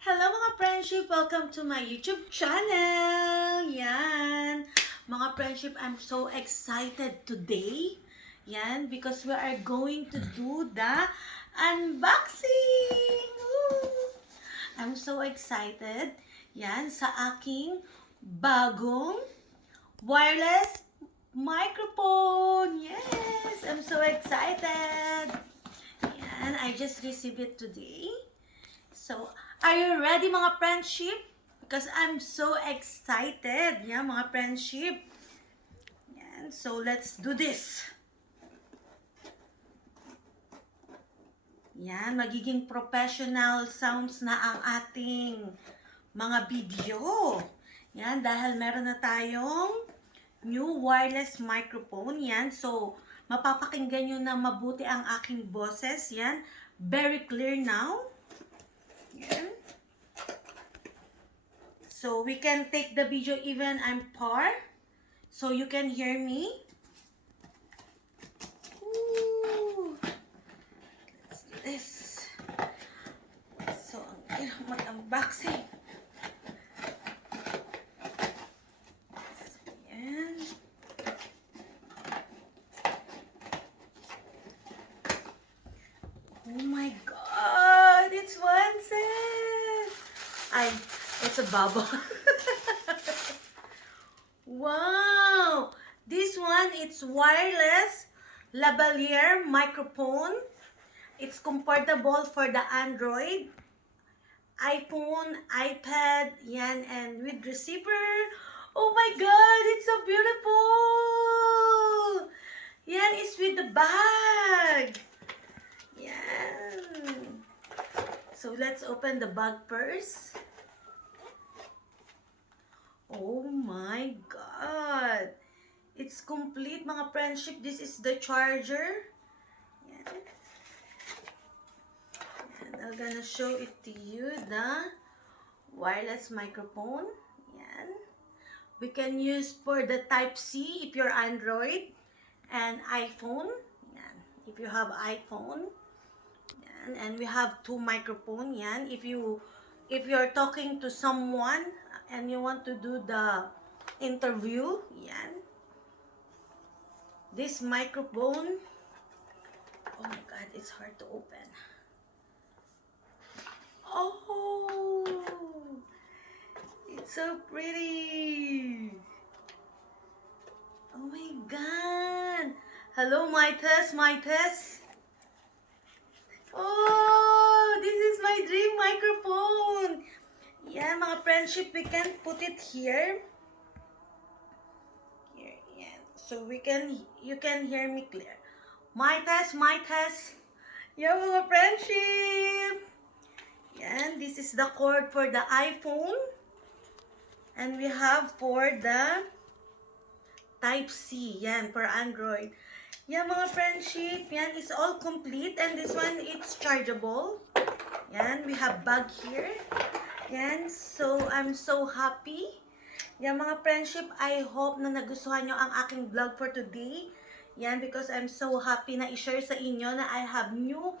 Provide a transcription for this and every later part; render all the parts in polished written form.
Hello mga friendship! Welcome to my YouTube channel! Yan! Mga friendship, I'm so excited today. Yan, because we are going to do the unboxing! Woo! I'm so excited. Yan, sa aking bagong wireless microphone! Yes! I'm so excited! Yan, I just received it today. So, are you ready mga friendship? Because I'm so excited. Yeah, mga friendship. Yan. So, let's do this. Yan, magiging professional sounds na ang ating mga video. Yan, dahil meron na tayong new wireless microphone. Yan, so, mapapakinggan nyo na mabuti ang aking boses. Yan, very clear now. Yan. So, we can take the video even I'm far. So, you can hear me. Ooh. Let's do this. So, mag-unboxing. Yan. Oh my God! It's one set! It's a bubble. Wow! This one, it's wireless lavalier microphone. It's compatible for the Android, iPhone, iPad, yan, and with receiver. Oh my God! It's so beautiful! Yan is with the bag. Yan. So, let's open the bag first. Oh my God! It's complete mga friendship. This is the charger. Yan. And I'm gonna show it to you, the wireless microphone. Yan. We can use for the Type-C if you're Android and iPhone. Yan. If you have iPhone. Yan. And we have two microphone. Yan. If you're talking to someone and you want to do the interview, yan. This microphone, oh my God, it's hard to open. Oh, it's so pretty. Oh my God. Hello, my test. Oh, this is my dream microphone. Yan, mga friendship, we can put it here. Here, yan. So, you can hear me clear. My test. Yan, mga friendship. Yan, this is the cord for the iPhone. And we have for the Type-C. Yan, for Android. Yan, mga friendship. Yan, is all complete. And this one, it's chargeable. Yan, we have bag here. Yan, so I'm so happy. Yan mga friendship, I hope na nagustuhan nyo ang aking vlog for today. Yan, because I'm so happy na i-share sa inyo na I have new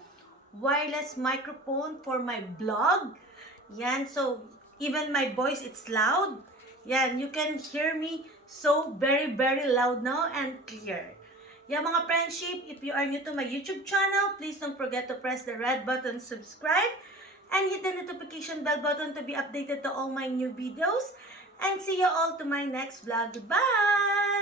wireless microphone for my vlog. Yan, so even my voice, it's loud. Yan, you can hear me so very loud now and clear. Yan mga friendship, if you are new to my YouTube channel, please don't forget to press the red button, subscribe, and hit the notification bell button to be updated to all my new videos. And see you all to my next vlog. Bye!